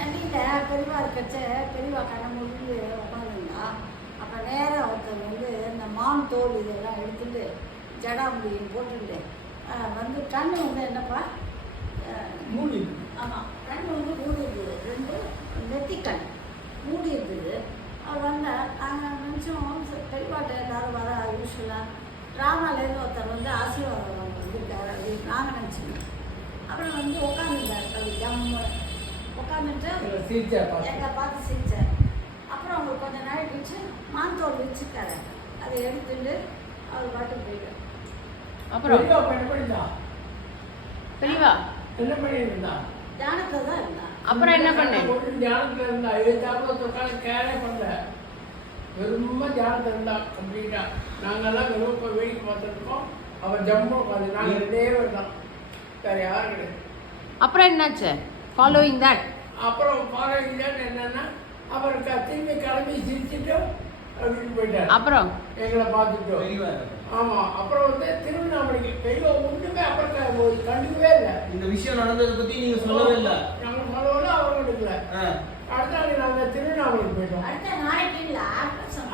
நட்டிக்கிட்ட பெரியவா இருக்கச்ச பெரியவா கண்ணை மூடி உட்காந்துருந்தா. அப்போ நேராக ஒருத்தர் வந்து இந்த மான் தோல் இதெல்லாம் எடுத்துட்டு ஜடாமுடியும் போட்டுட்டு வந்து கண்ணு வந்து என்னப்பா மூடி. ஆமாம், கண் வந்து மூடி இருக்குது, ரெண்டு நெத்திக்கண் மூடி இருக்குது. அவர் வந்தால் நாங்கள் நினச்சோம் பெரியவாட்ட எல்லாரும் வர யூஸ்வலாக ட்ராமாலேருந்து ஒருத்தர் வந்து ஆசீர்வாதம் வந்திருக்காரு அப்படின்னு நாங்கள் நினச்சிக்கோம். அப்புறம் வந்து உட்காந்துருந்தார் அப்படி ஜம்மு உட்காந்துட்டு எங்களை பார்த்து சிரிச்சார். அப்புறம் அவங்க கொஞ்சம் நாள் கழிச்சு மாந்தோல் வச்சுருக்காரு, அதை எடுத்துட்டு அவர் பாட்டு போயிட்டார். அப்புறம் பெரியவா என்ன பண்ணிருந்தா தியானத்தில் தான் இருந்தா. அப்புறம் என்ன பண்ணேன்? தியானத்துல இருந்தா எழுத்தாப்புல கேரே பண்ணல, வெறும தியானத்துல இருந்தா கம்ப்ளீட்டா. நாங்கெல்லாம் வெறும் இப்போ வேடிக்கை பார்த்துருக்கோம். அவன் ஜம்மு உட்காந்து நாங்கள் 2 பேர் தான், வேற யாரும் கிடையாது. அப்புறம் என்னாச்சு? ஃபாலோயிங் தட் அப்புறம் ஃபாலோயிங் தட் என்னன்னா அப்புறம் திரும்பி கிளம்பி சிரிச்சுட்டு அப்படின்னு போயிட்டார். அப்புறம் எங்களை பார்த்துட்டோம். ஆமா, அப்புறம் வந்து திருவண்ணாமலைக்கு பெரிய ஒன்றுமே அப்புறம் கண்டுக்கவே இல்லை. இந்த விஷயம் நடந்ததை பத்தி நீங்க சொல்லவே இல்லை. நாங்க சொல்லல, அவரும் எடுக்கல. அடுத்த நாள் நாங்க திருவண்ணாமலைக்கு போயிட்டோம். அடுத்த நாளைக்கு இல்லை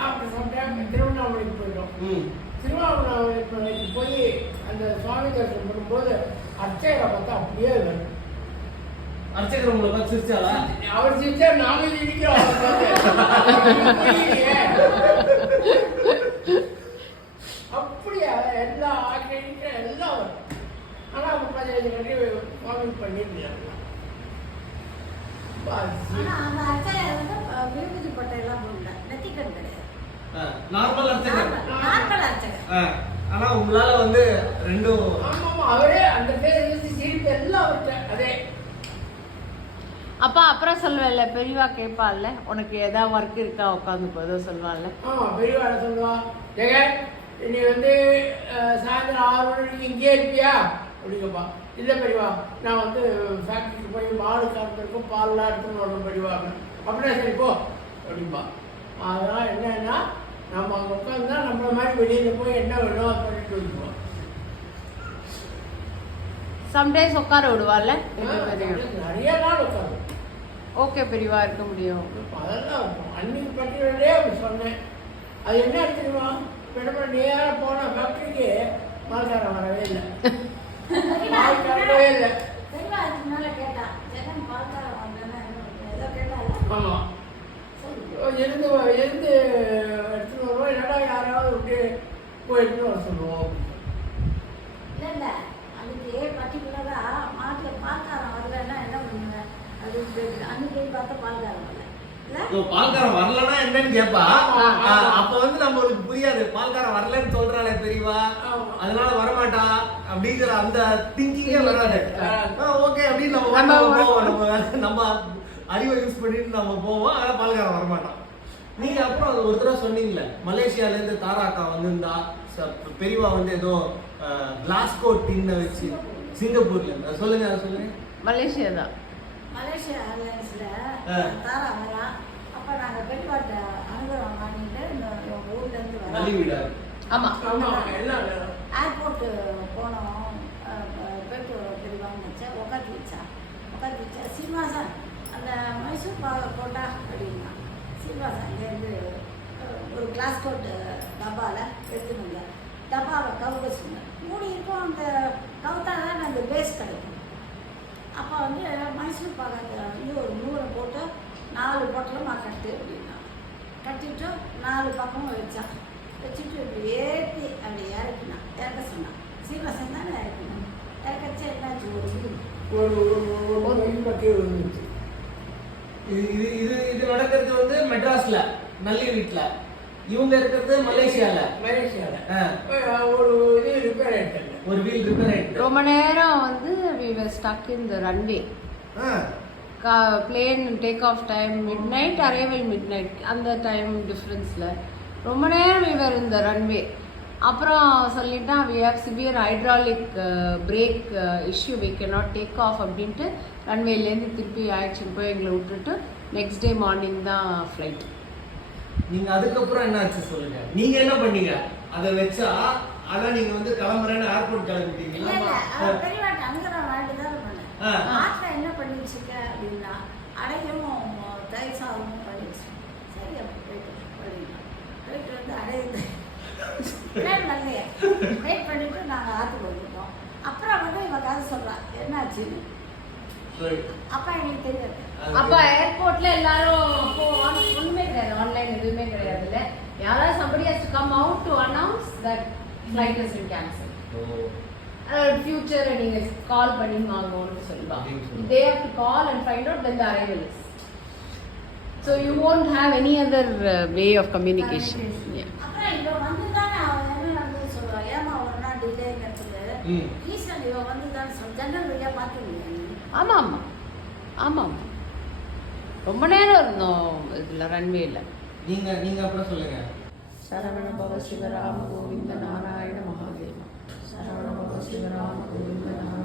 அப்படி சொல்லிட்டு திருவண்ணாமலைக்கு போயிட்டோம். திருவண்ணாமலைக்கு போய் அந்த சுவாமி தரிசனம் பண்ணும்போது அர்ச்சகரை பார்த்தா அப்படியே வேணும். அர்ச்சகர் உங்களை பார்த்து சிரிச்சாளா? அவர் சிரிச்சா நாங்க சிரிக்கிறோம். அப்படியா எல்லா ஆக்கிரமிக்க எல்லாம் வரும். ஆனா அவங்க 15 கட்டி ஃபாலோ பண்ணிருந்தாங்க. ஆனால் அந்த அர்ச்சகர் வந்து விபூதி பட்டையெல்லாம் போடல, நெத்திக்கண் கிடையாது, நார்மல் அர்ச்சகர். நார்மல் அர்ச்சகர். ஆனா உங்களால வந்து ரெண்டும் ஆமாமா, அவரே அந்த பேர் சிரிப்பு எல்லாம் அவர்கிட்ட அதே. அப்பா அப்புறம் சொல்லுவேன்ல, பெரியவா கேட்பாள்ல, உனக்கு ஏதாவது ஒர்க் இருக்கா உட்காந்து போதோ சொல்லுவாள்ல. பெரியவா சொல்லுவா, ஜெகன் நீ வந்து சாயந்தரம் 6 மணிக்கு இங்கே இருப்பியா அப்படிங்கப்பா. இல்லை பெரியவா, நான் வந்து ஃபேக்ட்ரிக்கு போய் மாடு கறந்துருக்கும், பால்லாம் எடுத்துன்னு வரணும் பெரியவாங்க. அப்படின்னா சரி போ அப்படின்பா. அதெல்லாம் என்னன்னா நம்ம அங்கே உட்காந்துனா நம்மள மாதிரி வெளியில் போய் என்ன வேணும் அது பண்ணிட்டு வந்துடுவோம். சம்டைம்ஸ் உட்கார விடுவாள்ல. நிறைய நாள் உட்காந்து ஓகே பெரியவா இருக்க முடியும். அதெல்லாம் இருக்கும். அன்னைக்கு பட்டியலே அப்படி சொன்னேன். அது என்ன தெரியுமா, பெருமை நேரம் போன ஃபேக்ட்ரிக்கு மால்காரன் வரவே இல்லை. வரவே இல்லை. பெரியவா அதனால கேட்டா, ஜெகன் பால்காரன் வந்தேன்னா ஏதோ கேட்டால. ஆமாம், எருந்து எடுத்துன்னு வருவோம், இல்லைன்னா யாராவது விட்டு போய் எடுத்துன்னு வர சொல்லுவோம். இல்லை இல்லை, அதுக்கு பர்டிகுலராக மாட்டில் பால்காரன் வரலன்னா என்ன பண்ணுவேன், அது அன்னைக்கு பார்த்தா பால்காரன் வரல. பால்காரன் வரலன்னா என்னன்னு கேப்பா. அப்ப வந்து நம்மளுக்கு புரியாது, பால்காரன் வரலன்னு சொல்றாளே பெரியவா, அதனால வரமாட்டா அப்படிங்கிற அந்த திங்கிங்கே வராது. ஓகே அப்படின்னு நம்ம போவோம், நம்ம அறிவை யூஸ் பண்ணிட்டு நம்ம போவோம். ஆனா பால்காரன் வரமாட்டான். நீங்க அப்புறம் அது ஒரு தடவை சொன்னீங்களே, மலேசியால இருந்து தாராக்கா வந்திருந்தா, பெரியவா வந்து ஏதோ கிளாஸ்கோ டின்ன வச்சு சிங்கப்பூர்ல இருந்து சொல்லுங்க, அதை சொல்லுங்க. மலேசியா தான், மலேசியா ஏர்லைன்ஸில் தாரா வரா. அப்போ நாங்கள் பெரியவாட்ட அனுகிரகம் வாங்கிட்டு இந்த ஊர்லேருந்து வரோம். ஆமாம் ஏர்போர்ட்டு போனோம். போயிட்டு பெரியவான்னு வச்சேன், உட்காந்து வச்சா சீனிவாசன் அந்த மைசூர் பாவை போட்டா அப்படின்னா சீனிவாசன் இங்கேருந்து ஒரு கிளாஸ் கோட் டப்பாவில் எடுத்துன்னு வந்தேன். டப்பாவை கவுக்க சொன்னேன், மூடி இருக்கும், அந்த கவுத்தால் தான் அந்த பேஸ் கிடைக்கும். அப்போ வந்து மைசூர் பாக்கு வந்து ஒரு 100 போட்டு 4 பொட்டலமாக கட்டு அப்படின்னா கட்டிட்டு 4 பக்கமும் வச்சான். வச்சுட்டு இப்படி ஏற்றி அப்படி இறக்க சொன்னான். சீனிவாசன் தானே இறக்கணும். இறக்கச்சா என்னாச்சு, இது நடக்கிறது வந்து மெட்ராஸ்ல நல்லி வீட்ல, இவங்க இருக்கிறது மலேசியால. ஒரு வீல் ரிப்பேர் ஆயிட்டு ரொம்ப நேரம் வந்து we were stuck in the runway. plane take off time midnight, arrival midnight, அந்த டைம் டிஃப்ரென்ஸில் ரொம்ப நேரம் we were in the runway. அப்புறம் சொல்லிட்டான் we have severe hydraulic brake issue, we cannot take off அப்படின்ட்டு ரன்வேலேருந்து திருப்பி ஆக்ஷன் போய் எங்களை விட்டுட்டு நெக்ஸ்ட் டே மார்னிங் தான் ஃப்ளைட். நீங்க அதுக்கப்புறம் என்ன ஆச்சு சொல்லுங்க, நீங்க என்ன பண்ணீங்க? அதை வச்சா அதான் நீங்க வந்து கிளம்புறேன்னு ஏர்போர்ட் கிளம்பிட்டீங்களா? பெரியவாட்ட அங்கே தான் வாங்கிட்டு தான் பண்ணேன். ஆட்டில் என்ன பண்ணி வச்சுக்க அப்படின்னா அடையும் தயிர் சாதமும் பண்ணிடுச்சு. சரி அப்போ போயிட்டு வந்து அடையுது ட்ரெயின் வரலையே. வெயிட் பண்ணிவிட்டு நாங்கள் ஆற்றுக்கு வந்துட்டோம். அப்புறம் வந்து இவன் கதை சொல்கிறான் என்னாச்சுன்னு. அப்பா எங்களுக்கு தெரியாது. அப்போ ஏர்போர்ட்ல எல்லாரும் அப்போ ஒன்றுமே கிடையாது, ஆன்லைன் எதுவுமே கிடையாதுல்ல. யாராவது somebody has to come out to announce that flight has been cancelled. Future நீங்க கால் பண்ணி வாங்கணும்னு சொல்லுவாங்க. They have to call and find out when the arrival is. So you won't have any other way of communication. Yeah. அப்புறம் இவன் வந்து தானே அவன் என்ன நடந்தது சொல்கிறான். ஏமா ஒரு நாள் டிலேங்கிறதுக்கு ஈஸ்டன் இவன் வந்து தானே ஜென்ரல் வழியாக பார்த்துருந்தேன். ஆமாம் ஆமாம், ரொம்ப நேரம் இருந்தோம் இதில் ரன்வேல. நீங்க அப்புறம் சொல்லுங்க. சரவண பவ சிவராம கோவிந்த நாராயண மகாதேவா. சரவண பவ சிவராம கோவிந்த நாராயண